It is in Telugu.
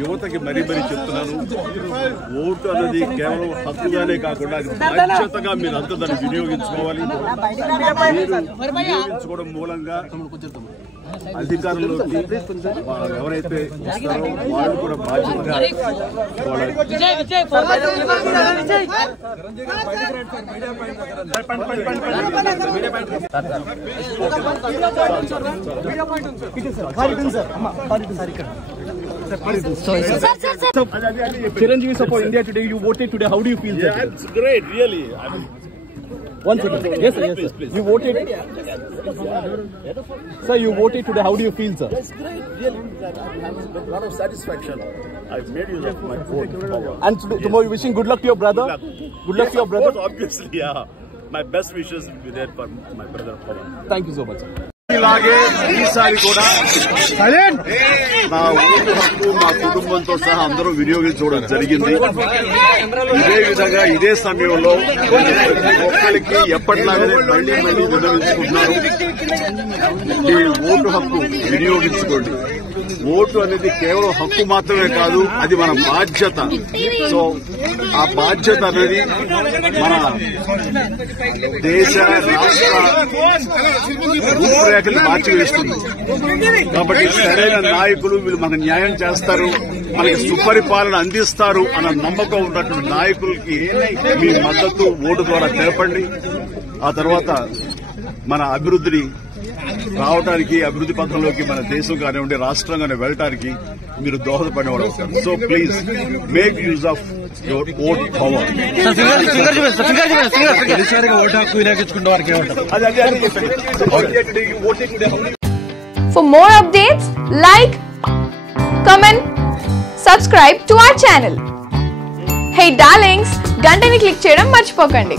యువతకి మరీ చెప్తున్నాను, ఓటు అనేది కేవలం హక్కుగానే కాకుండా అది బాధ్యతగా మీరు అంతా దాన్ని వినియోగించుకోవాలి. వినియోగించుకోవడం మూలంగా అధికారులకి ఎవరైతే వస్తారో వాళ్ళు కూడా బాధ్యతగా Chiranjeevi support India today. You voted today. How do you feel? Yeah, it's great, really. One second. Yes, sir. Yes, sir. You voted. Sir, you voted today. How do you feel, sir? It's great, really. I have a lot of satisfaction. I've made use of my vote power. And tomorrow, wishing good luck to your brother. Good luck to your brother. Obviously, yeah. My best wishes will be there for my brother Pawan. Thank you so much, sir. ఇలాగే ఈసారి కూడా నా ఓటు హక్కు మా కుటుంబంతో సహా అందరూ వినియోగించుకోవడం జరిగింది. ఇదే విధంగా ఇదే సమయంలో ఒక్కరికి ఎప్పటిలాగానే మళ్లీ వినియోగించుకుంటున్నారు. ఈ ఓటు హక్కు వినియోగించుకోండి. ఓటు అనేది కేవలం హక్కు మాత్రమే కాదు, అది మన బాధ్యత. సో ఆ బాధ్యత అనేది మన దేశ రాష్ట్ర రూపురేఖలు మార్చివేస్తుంది. కాబట్టి సరైన నాయకులు వీళ్ళు మనకు న్యాయం చేస్తారు, మనకి సుపరిపాలన అందిస్తారు అన్న నమ్మకం ఉన్నటువంటి నాయకులకి మీ మద్దతు ఓటు ద్వారా తెలపండి. ఆ తర్వాత మన అభివృద్ధిని రావడానికి, అభివృద్ధి పథంలోకి మన దేశం కానివ్వండి రాష్ట్రంగానే వెళ్ళటానికి మీరు దోహదపడేవాడు అవుతారు. So please make use of your vote power. For more updates, like, comment, subscribe to our channel. Hey darlings, గంటని click చేయడం మర్చిపోకండి.